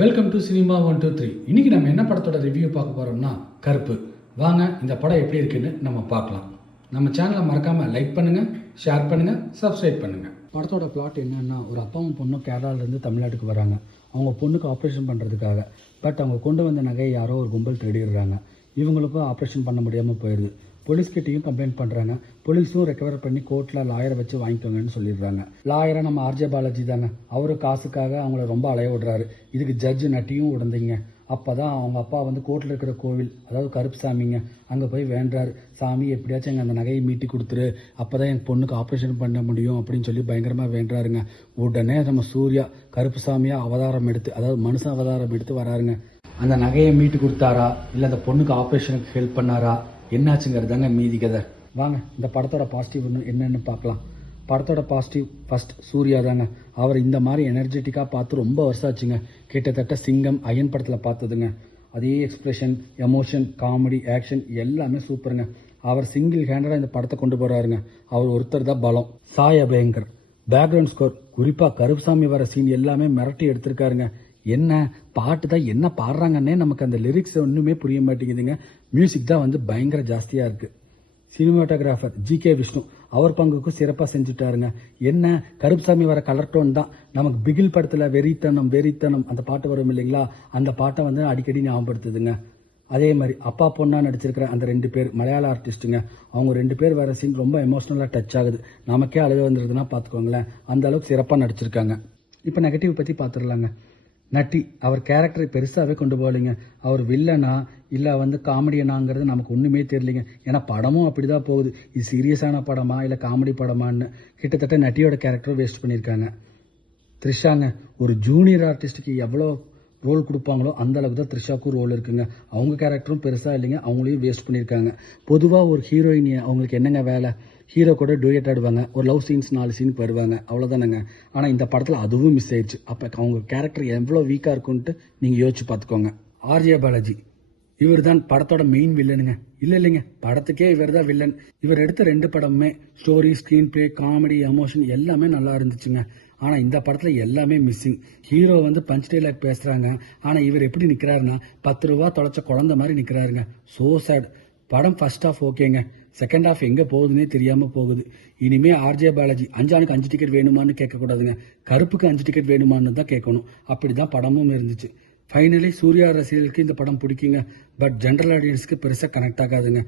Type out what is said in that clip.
Welcome to cinema 123. இன்னைக்கு நம்ம என்ன படத்தோட ரிவ்யூ பார்க்க போறோம்னா கருப்பு. வாங்க இந்த படம் எப்படி இருக்குன்னு நம்ம பார்க்கலாம். நம்ம சேனலை மறக்காம லைக் பண்ணுங்க, ஷேர் பண்ணுங்க, சப்ஸ்கிரைப் பண்ணுங்க. படத்தோட பிளாட் என்னன்னா, ஒரு அப்பாவும் பொண்ணும் கேரளாவிலேருந்து தமிழ்நாட்டுக்கு வராங்க. அவங்க பொண்ணுக்கு ஆப்ரேஷன் பண்ணுறதுக்காக. பட் அவங்க கொண்டு வந்த நகையை யாரோ ஒரு கும்பல் திருடிடுறாங்க. இவங்களுக்கும் ஆப்ரேஷன் பண்ண முடியாமல் போயிடுது. போலீஸ்கிட்டையும் கம்ப்ளைண்ட் பண்ணுறாங்க. போலீஸும் ரெக்கவர் பண்ணி கோர்ட்டில் லாயரை வச்சு வாங்கிக்கோங்கன்னு சொல்லிடுறாங்க. லாயரை நம்ம ஆர்ஜே பாலாஜி தாங்க. அவரு காசுக்காக அவங்கள ரொம்ப அலைய விடுறாரு. இதுக்கு ஜட்ஜு நட்டியும் உடந்தீங்க. அப்போ தான் அவங்க அப்பா வந்து கோர்ட்டில் இருக்கிற கோவில், அதாவது கருப்பு சாமிங்க, அங்கே போய் வேண்டாரு. சாமி எப்படியாச்சும் எங்கள் அந்த நகையை மீட்டி கொடுத்துரு, அப்போ தான் என் பொண்ணுக்கு ஆப்ரேஷன் பண்ண முடியும் அப்படின்னு சொல்லி பயங்கரமாக வேண்டாருங்க. உடனே நம்ம சூர்யா கருப்பு சாமியாக அவதாரம் எடுத்து, அதாவது மனுஷ அவதாரம் எடுத்து வராருங்க. அந்த நகையை மீட்டு கொடுத்தாரா, இல்லை அந்த பொண்ணுக்கு ஆப்ரேஷனுக்கு ஹெல்ப் பண்ணாரா, என்னாச்சுங்கிறது தாங்க மீதி கதை. வாங்க இந்த படத்தோட பாசிட்டிவ் என்னன்னு பார்க்கலாம். படத்தோட பாசிட்டிவ் ஃபர்ஸ்ட் சூர்யா தாங்க. அவர் இந்த மாதிரி எனர்ஜெட்டிக்காக பார்த்து ரொம்ப வருஷம் ஆச்சுங்க. கிட்டத்தட்ட சிங்கம், அயன் படத்தில் பார்த்ததுங்க. அதே எக்ஸ்பிரஷன், எமோஷன், காமெடி, ஆக்ஷன் எல்லாமே சூப்பருங்க. அவர் சிங்கிள் ஹேண்டடாக இந்த படத்தை கொண்டு போகிறாருங்க. அவர் ஒருத்தர் தான் பலம். சாய் அபயங்கர் பேக்ரவுண்ட் ஸ்கோர், குறிப்பாக கருப்புசாமி வர சீன் எல்லாமே மிரட்டி எடுத்திருக்காருங்க. என்ன பாட்டு தான், என்ன பாடுறாங்கன்னே நமக்கு அந்த லிரிக்ஸ் ஒன்றுமே புரிய மாட்டேங்குதுங்க. மியூசிக் தான் வந்து பயங்கர ஜாஸ்தியாக இருக்குது. சினிமாட்டோகிராஃபர் ஜி.கே. விஷ்ணு அவர் பங்குக்கும் சிறப்பாக செஞ்சுட்டாருங்க. என்ன கருப்புசாமி வர கலர் டோன் தான் நமக்கு பிகில் படத்தில் வெறித்தனம் வெறித்தனம் அந்த பாட்டு வரும் இல்லைங்களா, அந்த பாட்டை வந்து அடிக்கடி ஞாபகப்படுத்துதுங்க. அதே மாதிரி அப்பா பொண்ணா நடிச்சிருக்கிற அந்த 2 பேர் மலையாள ஆர்டிஸ்ட்டுங்க. அவங்க 2 பேர் வர சீன் ரொம்ப எமோஷனலாக டச் ஆகுது. நமக்கே அழுக வந்துருதுன்னா பார்த்துக்கோங்களேன், அந்த அளவுக்கு சிறப்பாக நடிச்சிருக்காங்க. இப்போ நெகட்டிவ் பற்றி பார்த்துடலாங்க. நட்டி அவர் கேரக்டரை பெருசாகவே கொண்டு போகலைங்க. அவர் வில்லனா இல்லை வந்து காமெடியனாங்கிறது நமக்கு ஒன்றுமே தெரியலைங்க. ஏன்னா படமும் அப்படி தான் போகுது. இது சீரியஸான படமா இல்லை காமெடி படமான்னு கிட்டத்தட்ட நட்டியோட கேரக்டரும் வேஸ்ட் பண்ணியிருக்காங்க. த்ரிஷாங்க ஒரு ஜூனியர் ஆர்டிஸ்ட்டுக்கு எவ்வளோ ரோல் கொடுப்பாங்களோ அந்த அளவுக்கு தான் த்ரிஷாவுக்கும் ரோல் இருக்குங்க. அவங்க கேரக்டரும் பெருசாக இல்லைங்க, அவங்களையும் வேஸ்ட் பண்ணியிருக்காங்க. பொதுவாக ஒரு ஹீரோயின் அவங்களுக்கு என்னங்க வேலை, ஹீரோ கூட டூயட் ஆடுவாங்க, ஒரு லவ் சீன்ஸ் 4 சீனுக்கு வருவாங்க, அவ்வளோதானங்க. ஆனால் இந்த படத்தில் அதுவும் மிஸ் ஆயிடுச்சு. அப்போ அவங்க கேரக்டர் எவ்வளோ வீக்காக இருக்குன்ட்டு நீங்கள் யோசிச்சு பார்த்துக்கோங்க. ஆர்ஜே பாலாஜி இவர் தான் படத்தோட மெயின் வில்லனுங்க. இல்லைங்க, படத்துக்கே இவர் தான் வில்லன். இவர் எடுத்த 2 படமுமே story, screen play, comedy, emotion எல்லாமே நல்லா இருந்துச்சுங்க. ஆனால் இந்த படத்தில் எல்லாமே மிஸ்ஸிங். ஹீரோ வந்து பஞ்ச் டைலாக் பேசுகிறாங்க, ஆனால் இவர் எப்படி நிற்கிறாருன்னா 10 ரூபா தொலைச்ச குழந்தை மாதிரி நிற்கிறாருங்க. So sad. படம் ஃபர்ஸ்ட் ஹாஃப் ஓகேங்க, செகண்ட் ஹாஃப் எங்கே போகுதுன்னே தெரியாமல் போகுது. இனிமே ஆர்ஜே பாலாஜி 5 ஆணுக்கு 5 டிக்கெட் வேணுமான்னு கேட்கக்கூடாதுங்க, கருப்புக்கு 5 டிக்கெட் வேணுமான்னு தான் கேட்கணும். அப்படி தான் படமும் இருந்துச்சு. ஃபைனலி சூர்யா ரசிகர்களுக்கு இந்த படம் பிடிக்குங்க. பட் ஜென்ரல் ஆடியன்ஸ்க்கு பெருசாக கனெக்ட் ஆகாதுங்க.